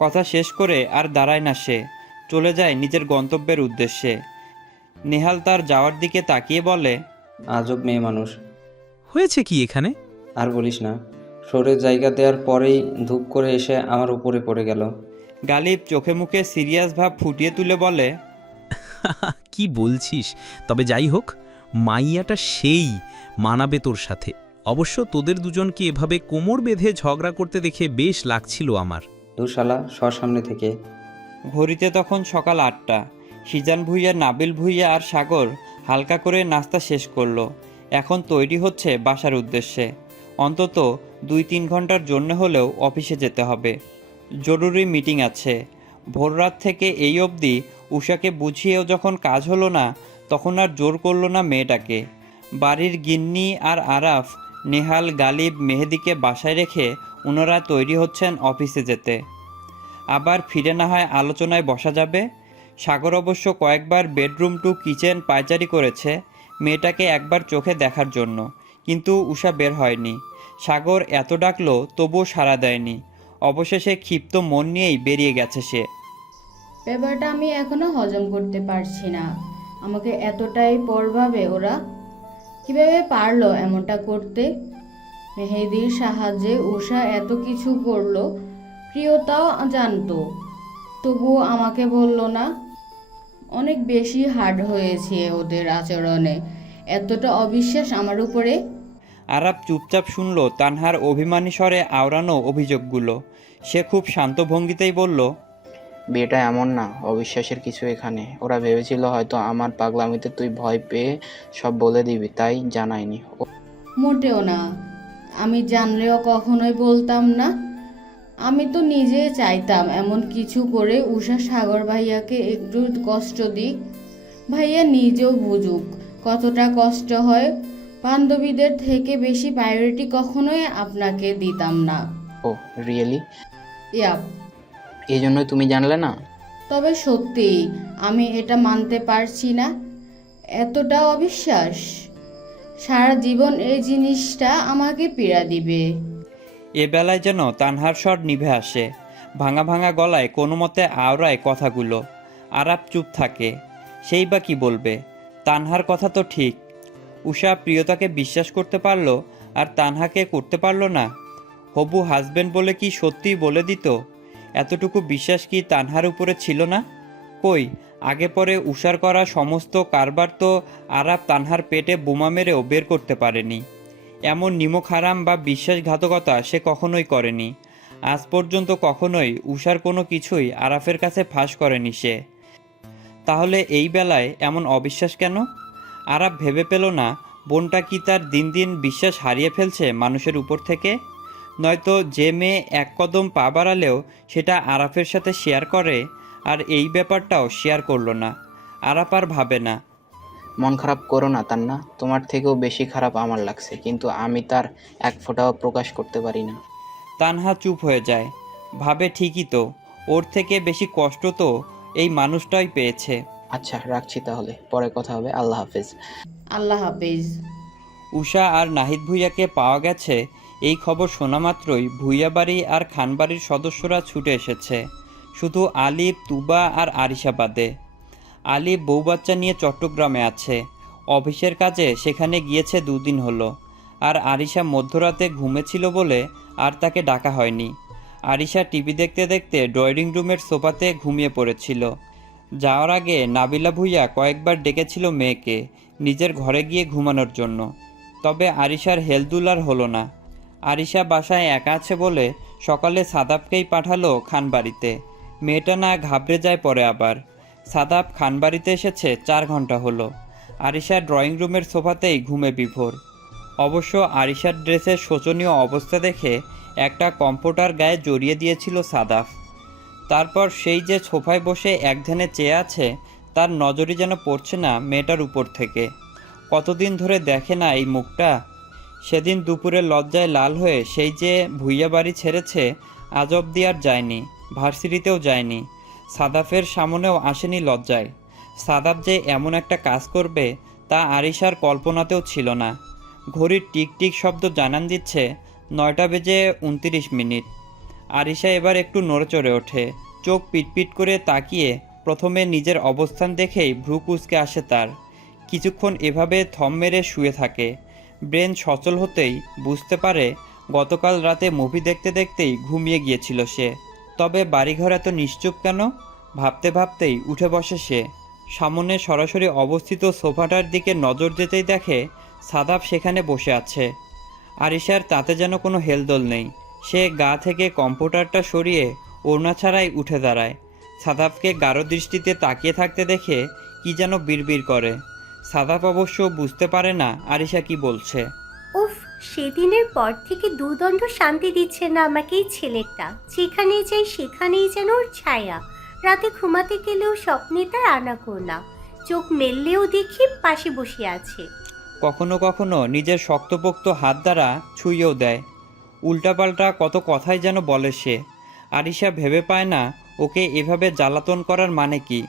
কথা শেষ করে আর দাঁড়ায় না সে, চলে যায় নিজের গন্তব্যের উদ্দেশ্যে। নেহাল তার যাওয়ার দিকে তাকিয়ে বলে, আজব মেয়ে মানুষ। হয়েছে কি এখানে? আর বলিস না, সরে জায়গা দেওয়ার পরেই ধূপ করে এসে আমার উপরে পড়ে গেল। গালিব চোখে মুখে সিরিয়াস ভাব ফুটিয়ে তুলে বলে, কি বলছিস? তবে যাই হোক, মাইয়াটা সেই মানাবে তোর সাথে। অবশ্য তোদের দুজনকে এভাবে কোমর বেঁধে ঝগড়া করতে দেখে বেশ লাগছিল আমার। দুশালা সর সামনে থেকে। ঘড়িতে তখন সকাল 8টা। সিজান ভুঁইয়া, নাবিল ভুঁইয়া আর সাগর হালকা করে নাস্তা শেষ করলো। এখন তৈরি হচ্ছে বাসার উদ্দেশ্যে। অন্তত 2-3 ঘন্টার জন্য হলেও অফিসে যেতে হবে। জরুরি মিটিং আছে। ভোররাত থেকে এই অবধি উষাকে বুঝিয়েও যখন কাজ হলো না, তখন আর জোর করলো না মেয়েটাকে। বাড়ির গিন্নি আর আরাফ, নেহাল, গালিব, মেহেদিকে বাসায় রেখে ওনারা তৈরি হচ্ছেন অফিসে যেতে। আবার ফিরে না হয় আলোচনায় বসা যাবে। সাগর অবশ্য কয়েকবার বেডরুম টু কিচেন পায়চারি করেছে মেয়েটাকে একবার চোখে দেখার জন্য, কিন্তু উষা বের হয়নি। সাগর এত ডাকলো তবুও সাড়া দেয়নি। অবশেষে ক্ষিপ্ত মন নিয়েই বেরিয়ে গেছে সে। ব্যাপারটা আমি এখনো হজম করতে পারছি না। আমাকে এতটাই পরভাবে ওরা কিভাবে পারলো এমনটা করতে? মেহেদির সাহায্যে উষা এত কিছু করলো, প্রিয়তাও জানতো, তবুও আমাকে বলল না। অনেক বেশি হার্ড হয়েছে ওদের আচরণে। এতটা অবিশ্বাস আমার উপরে। আরাপ চুপচাপ শুনল তানহার অভিমানী স্বরে আওড়ানো অভিযোগগুলো। সে খুব শান্ত ভঙ্গিতেই বলল, বিয়েটা এমন না, অবিশ্বাসের কিছু এখানে। ওরা ভেবেছিল হয়তো আমার পাগলামিতে তুই ভয় পেয়ে সব বলে দিবি, তাই জানায়নি। মোটেও না। আমি জানলেও কখনোই বলতাম না। আমি তো নিজে চাইতাম এমন কিছু করে উষা সাগর ভাইয়াকে একটু কষ্ট দিক। ভাইয়া নিজেও বুঝুক কতটা কষ্ট হয়। বান্ধবীদের থেকে বেশি প্রায়োরিটি কখনোই আপনাকে দিতাম না। ও রিয়েলি? ইয়াপ। এই জন্যই তুমি জানলে না? তবে সত্যি আমি এটা মানতে পারছি না। এতটা অবিশ্বাস, সারা জীবন এই জিনিসটা আমাকে পীড়া দিবে। এ বেলায় যেন তানহার স্বর নিভে আসে, ভাঙা ভাঙা গলায় কোনো মতে আওড়ায় কথাগুলো। আরাপ চুপ থাকে। সেই বা কি বলবে? তানহার কথা তো ঠিক। উষা প্রিয়তাকে বিশ্বাস করতে পারল, আর তানহাকে করতে পারল না। হবু হাজবেন্ড বলে কি সত্যিই বলে দিত? এতটুকু বিশ্বাস কি তানহার উপরে ছিল না? কই, আগে পরে উষার করা সমস্ত কারবার তো আরাপ তানহার পেটে বোমা মেরেও বের করতে পারেনি। এমন নিমক হারাম বা বিশ্বাসঘাতকতা সে কখনোই করেনি। আজ পর্যন্ত কখনোই উষার কোনো কিছুই আরাফের কাছে ফাঁস করেনি সে। তাহলে এই বেলায় এমন অবিশ্বাস কেন? আরাফ ভেবে পেল না বোনটা কি তার দিন দিন বিশ্বাস হারিয়ে ফেলছে মানুষের উপর থেকে? নয়তো যে মেয়ে এক কদম পা বাড়ালেও সেটা আরাফের সাথে শেয়ার করে, আর এই ব্যাপারটাও শেয়ার করলো না। আরাফ আর ভাবে না। মন খারাপ করো না তান্না, তোমার থেকেও বেশি খারাপ আমার লাগছে, কিন্তু আমি তার এক ফোঁটাও প্রকাশ করতে পারি না। তানহা চুপ হয়ে যায়। ভাবে ঠিকই তো, ওর থেকে বেশি কষ্ট তো এই মানুষটাই পেয়েছে। আচ্ছা রাখছি তাহলে, পরে কথা হবে। আল্লাহ হাফেজ। আল্লাহ হাফেজ। উষা আর নাহিদ ভুঁইয়াকে পাওয়া গেছে এই খবর শোনা মাত্রই ভুঁইয়া বাড়ি আর খানবাড়ির সদস্যরা ছুটে এসেছে, শুধু আলিফ, তুবা আর আরিশা বাদে। আলিফ বউ বাচ্চা নিয়ে চট্টগ্রামে আছে, অফিসের কাজে সেখানে গিয়েছে 2 দিন হলো। আর আরিশা মধ্যরাতে ঘুমেছিল বলে আর তাকে ডাকা হয়নি। আরিশা টিভি দেখতে দেখতে ড্রয়িং রুমের সোফাতে ঘুমিয়ে পড়েছিল। যাওয়ার আগে নাবিলা ভুঁইয়া কয়েকবার ডেকেছিল মেয়েকে নিজের ঘরে গিয়ে ঘুমানোর জন্য, তবে আরিশার হেলদুল আর হলো না। আরিশা বাসায় একা আছে বলে সকালে সাদাবকেই পাঠালো খানবাড়িতে। মেয়েটা না ঘাবড়ে যায় পরে আবার। সাদাব খানবাড়িতে এসেছে 4 ঘন্টা হলো। আরিশা ড্রয়িং রুমের সোফাতেই ঘুমে বিভোর। অবশ্য আরিশার ড্রেসের শোচনীয় অবস্থা দেখে একটা কম্ফোর্টার গায়ে জড়িয়ে দিয়েছিল সাদাব। তারপর সেই যে সোফায় বসে একধ্যানে চেয়ে আছে, তার নজরই যেন পড়ছে না মেয়েটার উপর থেকে। কতদিন ধরে দেখে না এই মুখটা। সেদিন দুপুরে লজ্জায় লাল হয়ে সেই যে ভুঁইয়া বাড়ি ছেড়েছে, আজ অবধি আর যায়নি, ভার্সিটিতেও যায়নি, সাদাফের সামনেও আসেনি লজ্জায়। সাদাফ যে এমন একটা কাজ করবে তা আরিশার কল্পনাতেও ছিল না। ঘড়ির টিক টিক শব্দ জানান দিচ্ছে 9টা বেজে 29 মিনিট। আরিশা এবার একটু নড়েচড়ে ওঠে, চোখ পিটপিট করে তাকিয়ে প্রথমে নিজের অবস্থান দেখেই ভ্রু কুঁচকে আসে তার। কিছুক্ষণ এভাবে থম মেরে শুয়ে থাকে। ব্রেন সচল হতেই বুঝতে পারে গতকাল রাতে মুভি দেখতে দেখতেই ঘুমিয়ে গিয়েছিল সে। তবে বাড়িঘর এত নিশ্চুপ কেন? ভাবতে ভাবতেই উঠে বসে সে। সামনে সরাসরি অবস্থিত সোফাটার দিকে নজর যেতেই দেখে সাদাব সেখানে বসে আছে। আরিশার তাতে যেন কোনো হেলদোল নেই। সে গা থেকে কম্পিউটারটা সরিয়ে ওড়না ছাড়াই উঠে দাঁড়ায়। সাদাবকে গাঢ় দৃষ্টিতে তাকিয়ে থাকতে দেখে কি যেন বিড়বিড় করে। সাদাব অবশ্য বুঝতে পারে না আরিশা কি বলছে। উফ, সেদিনের পর থেকে দুদণ্ড শান্তি দিচ্ছে না আমাকে এই ছেলেটা। যেখানেই যাই সেখানেই যেন ওর ছায়া। রাতে ঘুমাতে গেলেও স্বপ্নে তার আনাগোনা। চোখ মেললেও দেখি পাশে বসে আছে। কখনো কখনো নিজের শক্তপোক্ত হাত দ্বারা ছুঁয়েও দেয়। উল্টাপাল্টা কত কথাই যেন বলে সে। আরিশা ভেবে পায় না ওকে এভাবে জ্বালাতন করার মানে কি।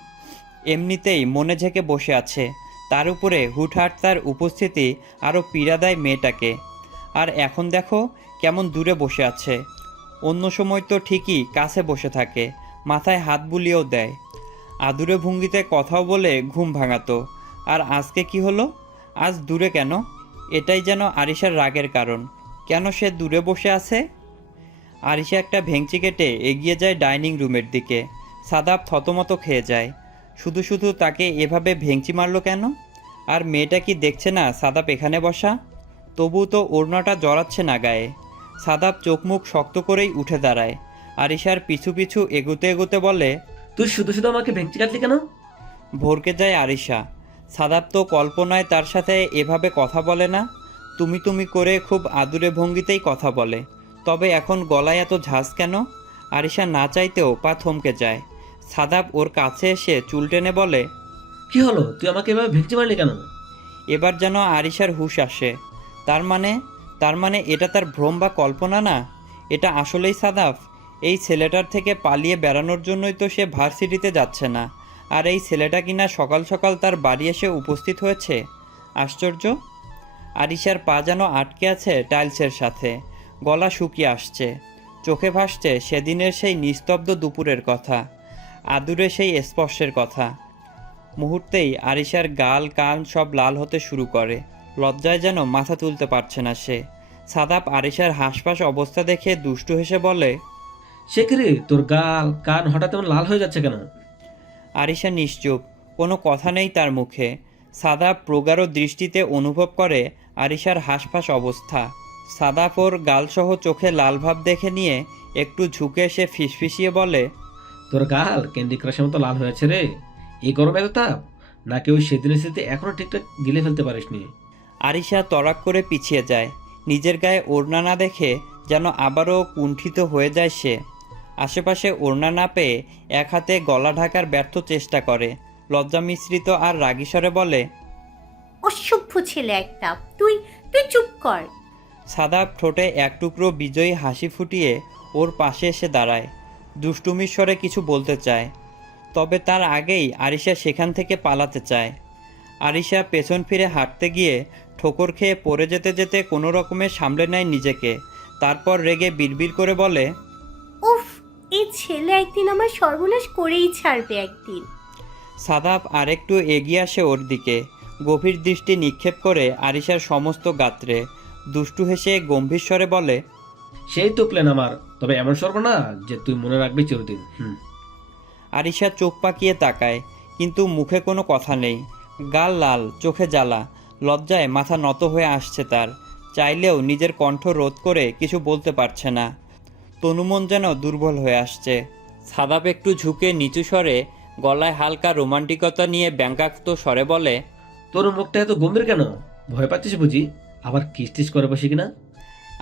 এমনিতেই মনে ঝেঁকে বসে আছে, তার উপরে হুটহাট তার উপস্থিতি আরও পীড়া দেয় মেয়েটাকে। আর এখন দেখো কেমন দূরে বসে আছে। অন্য সময় তো ঠিকই কাছে বসে থাকে, মাথায় হাত বুলিয়েও দেয়, আদুরে ভঙ্গিতে কথাও বলে ঘুম ভাঙাতো। আর আজকে কি হলো? আজ দূরে কেন? এটাই যেন আরিশার রাগের কারণ। কেন সে দূরে বসে আছে? আরিশা একটা ভেঙচি কেটে এগিয়ে যায় ডাইনিং রুমের দিকে। সাদাব থতমত খেয়ে যায়। শুধু শুধু তাকে এভাবে ভেঙচি মারলো কেন? আর মেয়েটা কি দেখছে না সাদাব এখানে বসা? তবু তো ওড়নাটা জড়াচ্ছে না গায়ে। সাদাব চোখ মুখ শক্ত করেই উঠে দাঁড়ায়। আরিশার পিছু পিছু এগোতে এগোতে বলে, তুই শুধু শুধু আমাকে ভেঙচি কাটলি কেন? ভরকে যায় আরিশা। সাদাব তো কল্পনায় তার সাথে এভাবে কথা বলে না। তুমি তুমি করে খুব আদুরে ভঙ্গিতেই কথা বলে। তবে এখন গলায় এত ঝাঁজ কেন? আরিশা না চাইতেও পা থমকে যায়। সাদাব ওর কাছে এসে চুল টেনে বলে, কি হলো, তুই আমাকে এভাবে ভেঙচি মারলি কেন? এবার যেন আরিশার হুঁশ আসে। তার মানে এটা তার ভ্রম বা কল্পনা না, এটা আসলেই সাদাব। এই ছেলেটার থেকে পালিয়ে বেড়ানোর জন্যই তো সে ভার্সিটিতে যাচ্ছে না। আর এই ছেলেটা কিনা সকাল সকাল তার বাড়ি এসে উপস্থিত হয়েছে। আশ্চর্য। আরিশার পা যেন আটকে আছে টাইলসের সাথে, গলা শুকিয়ে আসছে, চোখে ভাসছে সেদিনের সেই নিস্তব্ধ দুপুরের কথা, আদুরে সেই স্পর্শের কথা। মুহূর্তেই আরিশার গাল কান সব লাল হতে শুরু করে। লজ্জায় যেন মাথা তুলতে পারছে না সে। সাদাব আরিশার হাঁসফাঁস অবস্থা দেখে দুষ্টু হেসে বলে, সে কি রে, তোর গাল কান হঠাৎ এমন লাল হয়ে যাচ্ছে কেন? আরিশা নিশ্চুপ, কোনো কথা নেই তার মুখে। সাদাব প্রগাঢ় দৃষ্টিতে অনুভব করে আরিশার হাঁসফাঁস অবস্থা। সাদাব ওর গালসহ চোখে লাল ভাব দেখে নিয়ে একটু ঝুঁকে এসে ফিসফিসিয়ে বলে, তোর গাল ক্যান্ডি ক্রাশের মতো লাল হয়েছে রে। এই গরমে এত তাপ? নাকি ওই সেদিনের স্মৃতি এখনো ঠিকঠাক গিলে ফেলতে পারিসনি? আরিশা তড়াক করে পিছিয়ে যায়। নিজের গায়ে ওড়না না দেখে যেন আবারও কুণ্ঠিত হয়ে যায় সে। আশেপাশে ওড়না না পেয়ে এক হাতে গলা ঢাকার ব্যর্থ চেষ্টা করে। লজ্জা মিশ্রিত আর রাগী স্বরে বলে, অসভ্য ছেলে একটা। তুই তুই চুপ কর। সাদাব ঠোঁটে এক টুকরো বিজয়ী হাসি ফুটিয়ে ওর পাশে এসে দাঁড়ায়। দুষ্টুমির স্বরে কিছু বলতে চায়, তবে তার আগেই আরিশা সেখান থেকে পালাতে চায়। আরিশা পেছন ফিরে হাঁটতে গিয়ে ঠোকর খেয়ে পড়ে যেতে যেতে কোনো রকমে সামলে নেয় নিজেকে। তারপর রেগে বিড়বিড় করে বলে, উফ, এই ছেলে একদিন আমার সর্বনাশ করেই ছাড়বে একদিন। সাদাব আরেকটু এগিয়ে আসে ওর দিকে, গভীর দৃষ্টি নিক্ষেপ করে আরিশার সমস্ত গাত্রে। দুষ্টু হেসে গম্ভীর স্বরে বলে, সেই তো প্ল্যান আমার, তবে এমন সর্বনা যে তুই মনে রাখবি চিরদিন। আরিশা চোখ পাকিয়ে তাকায়, কিন্তু মুখে কোনো কথা নেই। গাল লাল, চোখে জ্বালা, লজ্জায় মাথা নত হয়ে আসছে তার। চাইলেও নিজের কণ্ঠ রোধ করে কিছু বলতে পারছে না। তনুমন যেন দুর্বল হয়ে আসছে। সাদাব একটু ঝুঁকে নিচু স্বরে, গলায় হালকা রোমান্টিকতা নিয়ে ব্যঙ্গাক্ত স্বরে বলে, তোর মুখটা এত গম্ভীর কেন? ভয় পাচ্ছিস বুঝি? আবার কিস্টিস করে বসি কিনা?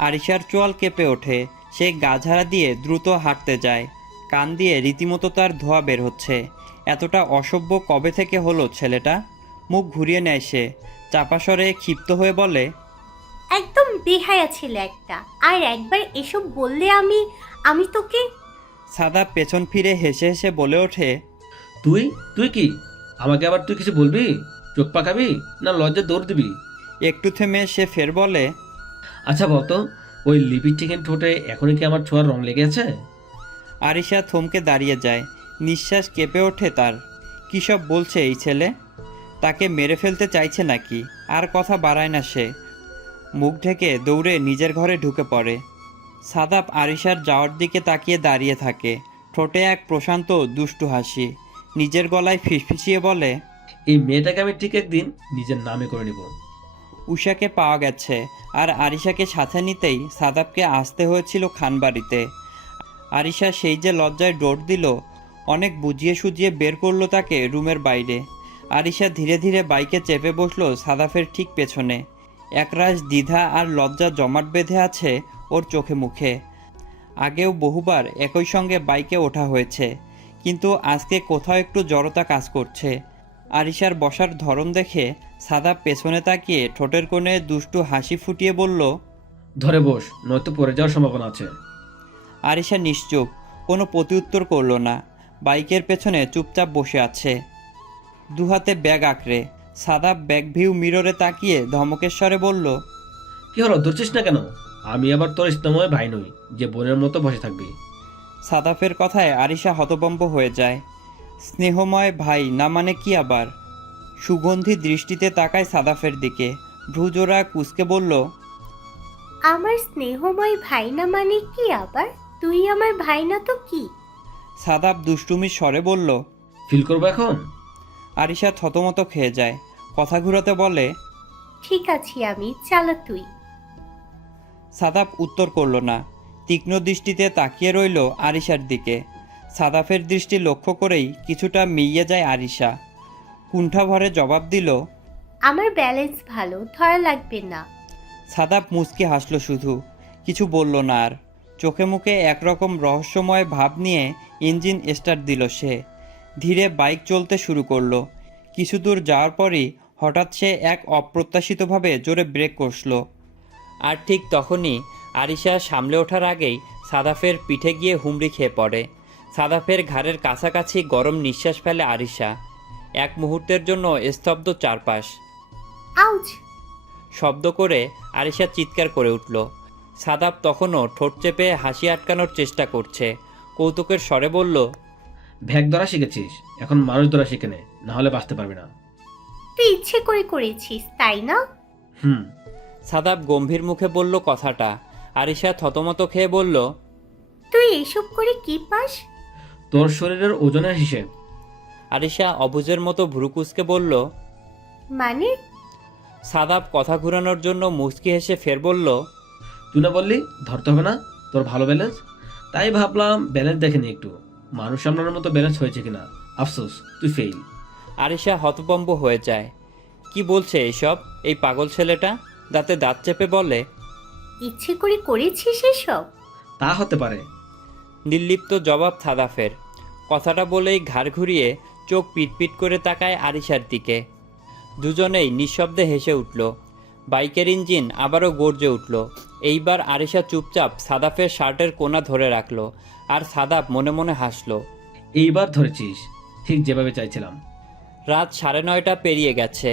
আরিশার চোয়াল কেঁপে ওঠে। সে গাঝাড়া দিয়ে দ্রুত হাঁটতে যায়। কান দিয়ে রীতিমতো তার ধোঁয়া বের হচ্ছে। এতটা অসভ্য কবে থেকে হলো ছেলেটা? মুখ ঘুরিয়ে নেয় সে, চাপা স্বরে ক্ষিপ্ত হয়ে বলে, একদম বেহায়া ছেলে একটা। আর একবার এসব বললে আমি তোকে। সাদাব পেছন ফিরে হেসে হেসে বলে ওঠে, তুই তুই কি আমাকে আবার তুই কিছু বলবি? চোখ পাকাবি না লজ্জা দৌড় দিবি? একটু থেমে সে ফের বলে, আচ্ছা বলতো, ওই লিপিস্টিকের ঠোঁটে এখনই কি আমার ছোঁয়ার রং লেগে আছে? আরিশা থমকে দাঁড়িয়ে যায়, নিঃশ্বাস কেঁপে ওঠে তার। কী সব বলছে এই ছেলে? তাকে মেরে ফেলতে চাইছে নাকি? আর কথা বাড়ায় না সে, মুখ ঢেকে দৌড়ে নিজের ঘরে ঢুকে পড়ে। সাদাব আরিশার যাওয়ার দিকে তাকিয়ে দাঁড়িয়ে থাকে, ঠোঁটে এক প্রশান্ত দুষ্টু হাসি। নিজের গলায় ফিসফিসিয়ে বলে, এই মেয়েটাকে আমি ঠিক একদিন নিজের নামে করে নিব। উষাকে পাওয়া গেছে, আর আরিশাকে সাথে নিতেই সাদাবকে আসতে হয়েছিল খানবাড়িতে। আরিশা সেই যে লজ্জায় দৌড় দিল, অনেক বুঝিয়ে সুজিয়ে বের করলো তাকে রুমের বাইরে। আরিশা ধীরে ধীরে বাইকে চেপে বসলো সাদাফের ঠিক পেছনে। একরাশ দ্বিধা আর লজ্জা জমাট বেঁধে আছে ওর চোখে মুখে। আগেও বহুবার একই সঙ্গে বাইকে ওঠা হয়েছে, কিন্তু আজকে কোথাও একটু জড়তা কাজ করছে। আরিশার বসার ধরন দেখে সাদাব পেছনে তাকিয়ে ঠোঁটের কোণে দুষ্টু হাসি ফুটিয়ে বলল, ধরে বস, নয়তো পড়ে যাওয়ার সম্ভাবনা আছে। আরিশা নিশ্চুপ, কোনো প্রত্যুত্তর করল না, বাইকের পেছনে চুপচাপ বসে আছে, দুহাতে ব্যাগ আঁকড়ে। সাদাব ব্যাক ভিউ মিররে তাকিয়ে ধমকের স্বরে বলল, কি হলো, ধরছিস না কেন? আমি আবার তোর স্নেহময় ভাই নই যে বোনের মতো বসে থাকবি। সাদাফের কথায় আরিশা হতভম্ব হয়ে যায়। স্নেহময় ভাই না মানে কি আবার? সুগন্ধি দৃষ্টিতে তাকায় সাদাফের দিকে, ভ্রুজোড়া কুঁচকে বলল, আমার স্নেহময় ভাই না মানে কি আবার? তুই আমার ভাই না তো কি? সাদাব দুষ্টুমির স্বরে বলল। ফিল করবো এখন? আরিশা থতমত খেয়ে যায়, কথা ঘুরাতে বলে, ঠিক আছি আমি, চালা তুই। সাদাফ উত্তর করল না, তীক্ষ্ণ দৃষ্টিতে তাকিয়ে রইল আরিশার দিকে। সাদাফের দৃষ্টি লক্ষ্য করেই কিছুটা মিইয়ে যায় আরিশা, কুণ্ঠা ভরে জবাব দিল, আমার ব্যালেন্স ভালো, ধরা লাগবে না। সাদাফ মুচকি হাসল, শুধু কিছু বলল না আর। চোখে মুখে একরকম রহস্যময় ভাব নিয়ে ইঞ্জিন স্টার্ট দিল সে। ধীরে বাইক চলতে শুরু করলো। কিছু দূর যাওয়ার পরই হঠাৎ সে এক অপ্রত্যাশিতভাবে জোরে ব্রেক কষল। আর ঠিক তখনই আরিশা সামলে ওঠার আগেই সাদাফের পিঠে গিয়ে হুমড়ি খেয়ে পড়ে। সাদাফের ঘাড়ের কাছাকাছি গরম নিঃশ্বাস ফেলে আরিশা। এক মুহূর্তের জন্য স্তব্ধ চারপাশ। আউচ! শব্দ করে আরিশা চিৎকার করে উঠল। সাদাব তখনও ঠোঁট চেপে হাসি আটকানোর চেষ্টা করছে, কৌতুকের স্বরে বলল, ভ্যাগ ধরা শিখেছিস, এখন মানুষ ধরা শিখে নে, না হলে বাঁচতে পারবি না। তুই ইচ্ছে করে করেছিস, তাই না? হুম। সাদাব গম্ভীর মুখে বলল কথাটা। আরিশা থতমত খেয়ে বলল, তুই এসব করে কি পাস? তোর শরীরের ওজনের হিসেব। আরিশা অবুঝের মতো ভ্রুকুচকে বলল। মানে? সাদাব কথা ঘুরানোর জন্য মুচকি হেসে ফের বলল, তুই না বললি ধরতে হবে না, তোর ভালো ব্যালেন্স, তাই ভাবলাম ব্যালেন্স দেখে নি একটু, মানুষ সামলানোর মতো ব্যালেন্স হয়েছে কিনা। আফসোস, তুই ফেল। আরিশা হতভম্ব হয়ে যায়। কি বলছে এসব এই পাগল ছেলেটা? দাঁতে দাঁত চেপে বলে, ইচ্ছে করে করেছিস এসব? তা হতে পারে। নির্লিপ্ত জবাব সাদাফের। কথাটা বলেই ঘাড় ঘুরিয়ে চোখ পিটপিট করে তাকায় আরিশার দিকে। দুজনেই নিঃশব্দে হেসে উঠল। বাইকের ইঞ্জিন আবারও গর্জে উঠল। এইবার আরিশা চুপচাপ সাদাফের শার্টের কোণা ধরে রাখল, আর সাদাফ মনে মনে হাসল। এইবার ধরেছিস, ঠিক যেভাবে চাইছিলাম। রাত 9:30 পেরিয়ে গেছে।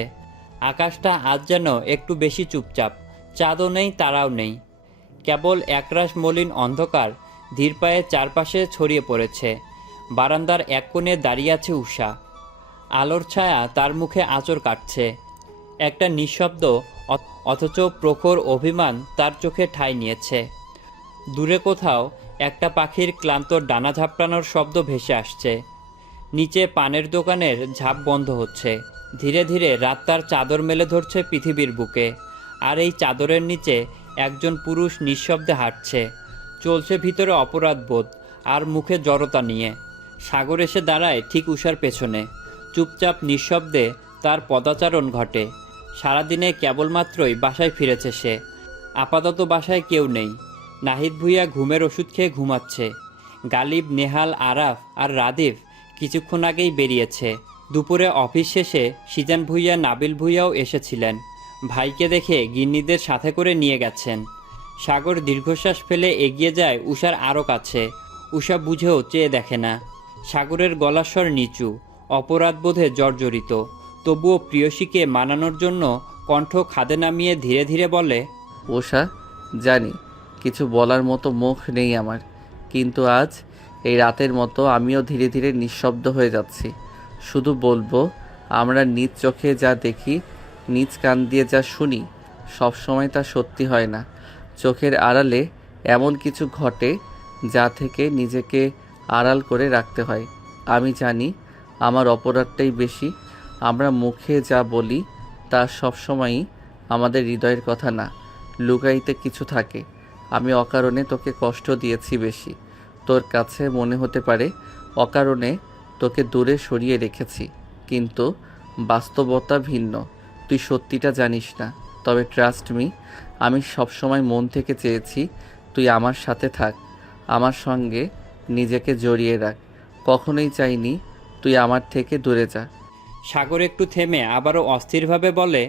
আকাশটা আজ যেন একটু বেশি চুপচাপ, চাঁদও নেই, তারাও নেই, কেবল একরাশ মলিন অন্ধকার ধীর পায়ে চারপাশে ছড়িয়ে পড়েছে। বারান্দার এক কোণে দাঁড়িয়ে আছে উষা। আলোর ছায়া তার মুখে আঁচড় কাটছে। একটা নিঃশব্দ অথচ প্রখর অভিমান তার চোখে ঠাঁই নিয়েছে। দূরে কোথাও একটা পাখির ক্লান্ত ডানা ঝাপটানোর শব্দ ভেসে আসছে। নিচে পানের দোকানের ঝাঁপ বন্ধ হচ্ছে। ধীরে ধীরে রাত তার চাদর মেলে ধরছে পৃথিবীর বুকে। আর এই চাদরের নিচে একজন পুরুষ নিঃশব্দে হাঁটছে। চলছে ভিতরে অপরাধবোধ আর মুখে জড়তা নিয়ে। সাগর এসে দাঁড়ায় ঠিক উষার পেছনে। চুপচাপ নিঃশব্দে তার পদাচারণ ঘটে। সারাদিনে কেবলমাত্রই বাসায় ফিরেছে সে। আপাতত বাসায় কেউ নেই। নাহিদ ভুঁইয়া ঘুমের ওষুধ খেয়ে ঘুমাচ্ছে। গালিব, নেহাল, আরাফ আর রাদিফ কিছুক্ষণ আগেই বেরিয়েছে। দুপুরে অফিস শেষে সিজান ভুঁইয়া, নাবিল ভুঁইয়াও এসেছিলেন। ভাইকে দেখে গিন্নিদের সাথে করে নিয়ে গেছেন। সাগর দীর্ঘশ্বাস ফেলে এগিয়ে যায় উষার আরও কাছে। উষা বুঝেও চেয়ে দেখে না। সাগরের গলার স্বর নিচু, অপরাধবোধে জর্জরিত। তবুও প্রিয়সীকে মানানোর জন্য কণ্ঠ খাদে নামিয়ে ধীরে ধীরে বলে, উষা, জানি কিছু বলার মতো মুখ নেই আমার, কিন্তু আজ এই রাতের মতো আমিও ধীরে ধীরে নিঃশব্দ হয়ে যাচ্ছি। শুধু বলবো, আমরা নিজ চোখে যা দেখি, নিজ কান দিয়ে যা শুনি, সব সময় তা সত্যি হয় না। চোখের আড়ালে এমন কিছু ঘটে যা থেকে নিজেকে আড়াল করে রাখতে হয়। আমি জানি আমার অপরাধটাই বেশি। আমরা মুখে যা বলি তা সবসময়ই আমাদের হৃদয়ের কথা না, লুকাইতে কিছু থাকে। আমি অকারণে তোকে কষ্ট দিয়েছি বেশি। তোর কাছে মনে হতে পারে অকারণে তোকে দূরে সরিয়ে রেখেছি, কিন্তু বাস্তবতা ভিন্ন। তুই সত্যিটা জানিস না। তবে ট্রাস্ট মি, আমি সবসময় মন থেকে চেয়েছি তুই আমার সাথে থাক, আমার সঙ্গে নিজেকে জড়িয়ে রাখ। কখনোই চাইনি তুই আমার থেকে দূরে যা। সাগর একটু থেমে আবারও অস্থিরভাবে বলে,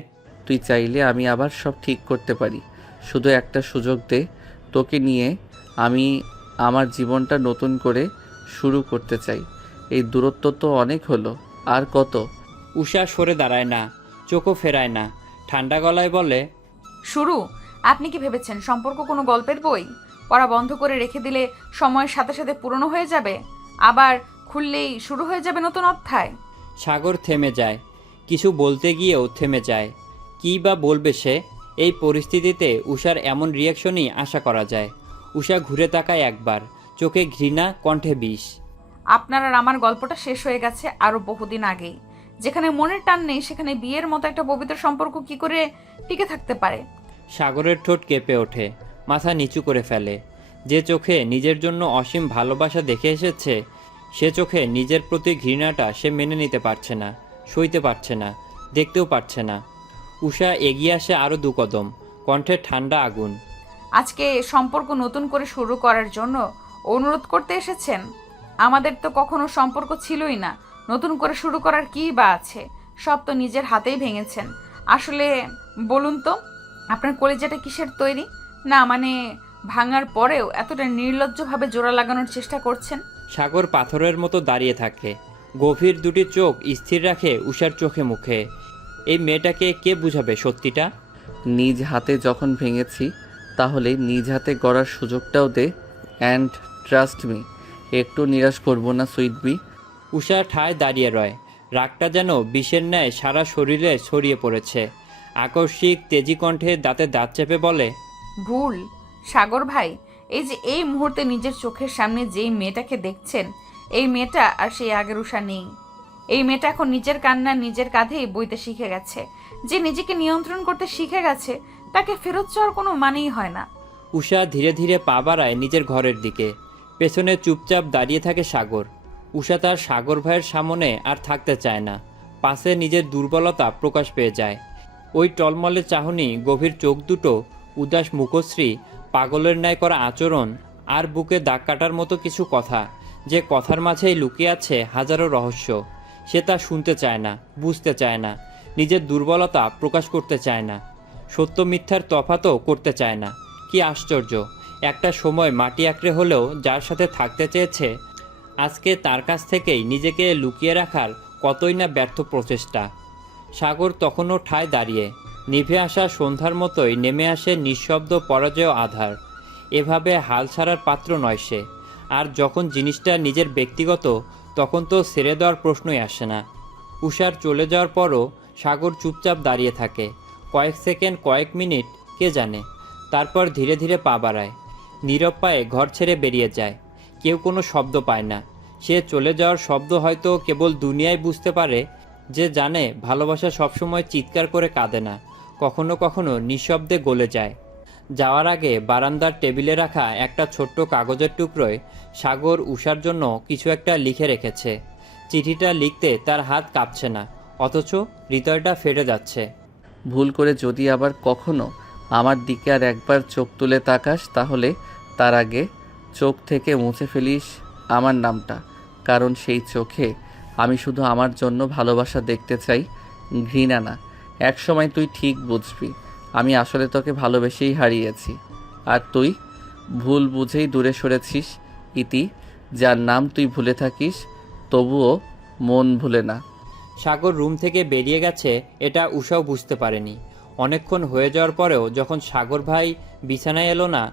তুই চাইলে আমি আবার সব ঠিক করতে পারি। শুধু একটা সুযোগ দে, তোকে নিয়ে আমি আমার জীবনটা নতুন করে শুরু করতে চাই। এই দূরত্ব তো অনেক হলো, আর কত? উষা সরে দাঁড়ায় না, চোখও ফেরায় না, ঠান্ডা গলায় বলে, শুরু? আপনি কি ভেবেছেন সম্পর্ক কোনো গল্পের বই? পড়া বন্ধ করে রেখে দিলে সময়ের সাথে সাথে পুরনো হয়ে যাবে, আবার খুললেই শুরু হয়ে যাবে নতুন অধ্যায়। সাগর থেমে যায়, কিছু বলতে গিয়েও থেমে যায়। কী বা বলবে সে? এই পরিস্থিতিতে উষার এমন রিয়াকশনই আশা করা যায়। উষা ঘুরে তাকায় একবার, চোখে ঘৃণা, কণ্ঠে বিষ। আপনার আর আমার গল্পটা শেষ হয়ে গেছে আরও বহুদিন আগেই। যেখানে মনের টান নেই সেখানে বিয়ের মতো একটা পবিত্র সম্পর্ক কি করে টিকে থাকতে পারে? সাগরের ঠোঁট কেঁপে ওঠে, মাথা নিচু করে ফেলে। যে চোখে নিজের জন্য অসীম ভালোবাসা দেখে এসেছে, সে চোখে নিজের প্রতি ঘৃণাটা সে মেনে নিতে পারছে না, সইতে পারছে না, দেখতেও পারছে না। উষা এগিয়ে আসে আরও 2 কদম, কণ্ঠে ঠান্ডা আগুন। আজকে সম্পর্ক নতুন করে শুরু করার জন্য অনুরোধ করতে এসেছেন? আমাদের তো কখনো সম্পর্ক ছিলই না, নতুন করে শুরু করার কী বা আছে? সব তো নিজের হাতেই ভেঙেছেন। আসলে বলুন তো, আপনার কলিজাটা কিসের তৈরি? না মানে ভাঙার পরেও এতটা নির্লজ্জভাবে জোড়া লাগানোর চেষ্টা করছেন। সাগর পাথরের মতো দাঁড়িয়ে থাকে, গভীর 2টি চোখ স্থির রাখে উষার চোখে মুখে। এই মেয়েটাকে কে বুঝাবে সত্যিটা? নিজ হাতে যখন ভেঙেছি, তাহলে নিজ হাতে গড়ার সুযোগটাও দে। অ্যান্ড ট্রাস্ট মি, একটু নিরাশ করবো না সুইট বি। উষা ঠায় দাঁড়িয়ে রয়, রাগটা যেন বিষের ন্যায় সারা শরীরে ছড়িয়ে পড়েছে। আকস্মিক তেজি কণ্ঠে দাঁতে দাঁত চেপে বলে, ভুল সাগর ভাই, এই যে এই মুহূর্তে নিজের চোখের সামনে যেই মেয়েটাকে দেখছেন, এই মেয়েটা আর সেই আগের উষা নেই। এই মেয়েটা এখন নিজের কান্না নিজের কাঁধেই বইতে শিখে গেছে। যে নিজেকে নিয়ন্ত্রণ করতে শিখে গেছে, তাকে ফেরত চাওয়ার কোনো মানেই হয় না। উষা ধীরে ধীরে পা বাড়ায় নিজের ঘরের দিকে। পেছনে চুপচাপ দাঁড়িয়ে থাকে সাগর। উষা তার সাগর ভাইয়ের সামনে আর থাকতে চায় না। পাশে নিজের দুর্বলতা প্রকাশ পেয়ে যায়। ওই টলমলে চাহনি, গভীর চোখ দুটো, উদাস মুখশ্রী, পাগলের ন্যায় করা আচরণ, আর বুকে দাগ কাটার মতো কিছু কথা, যে কথার মাঝেই লুকিয়ে আছে হাজারো রহস্য। সে তা শুনতে চায় না, বুঝতে চায় না, নিজের দুর্বলতা প্রকাশ করতে চায় না, সত্য মিথ্যার তফাতও করতে চায় না। কি আশ্চর্য! একটা সময় মাটি আঁকড়ে হলেও যার সাথে থাকতে চেয়েছে, আজকে তার কাছ থেকেই নিজেকে লুকিয়ে রাখার কতই না ব্যর্থ প্রচেষ্টা। সাগর তখনও ঠায় দাঁড়িয়ে। নিভে আসা সন্ধ্যার মতোই নেমে আসে নিঃশব্দ পরাজয় আধার। এভাবে হাল ছাড়ার পাত্র নয় সে। আর যখন জিনিসটা নিজের ব্যক্তিগত, তখন তো ছেড়ে দেওয়ার প্রশ্নই আসে না। উষার চলে যাওয়ার পরও সাগর চুপচাপ দাঁড়িয়ে থাকে, কয়েক সেকেন্ড, কয়েক মিনিট, কে জানে। তারপর ধীরে ধীরে পা বাড়ায়, নীরব পায়ে ঘর ছেড়ে বেরিয়ে যায়। কেউ কোনো শব্দ পায় না। সে চলে যাওয়ার শব্দ হয়তো কেবল দুনিয়ায় বুঝতে পারে, যে জানে ভালোবাসা সবসময় চিৎকার করে কাঁদে না, কখনো কখনো নিঃশব্দে গলে যায়। যাওয়ার আগে বারান্দার টেবিলে রাখা একটা ছোট্ট কাগজের টুকরোয় সাগর উষার জন্য কিছু একটা লিখে রেখেছে। চিঠিটা লিখতে তার হাত কাঁপছে না, অথচ হৃদয়টা ফেটে যাচ্ছে। ভুল করে যদি আবার কখনো আমার দিকে আর একবার চোখ তুলে তাকাস, তাহলে তার আগে চোখ থেকে মুছে ফেলিস আমার নামটা। কারণ সেই চোখে আমি শুধু আমার জন্য ভালোবাসা দেখতে চাই, ঘৃণা না। একসময় তুই ঠিক বুঝবি আমি আসলে তোকে ভালোবেসেই হারিয়েছি, আর তুই ভুল বুঝেই দূরে সরেছিস। ইতি, যার নাম তুই ভুলে থাকিস, তবুও মন ভুলে না। সাগর রুম থেকে বেরিয়ে গেছে এটা উষাও বুঝতে পারেনি। অনেকক্ষণ হয়ে যাওয়ার পরেও যখন সাগর ভাই বিছানায় এলো না,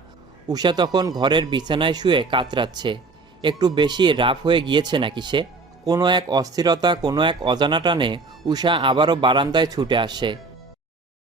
উষা তখন ঘরের বিছানায় শুয়ে কাতরাচ্ছে। একটু বেশি রাফ হয়ে গিয়েছে নাকি সে? কোনো এক অস্থিরতা, কোনো এক অজানা টানে উষা আবারও বারান্দায় ছুটে আসে।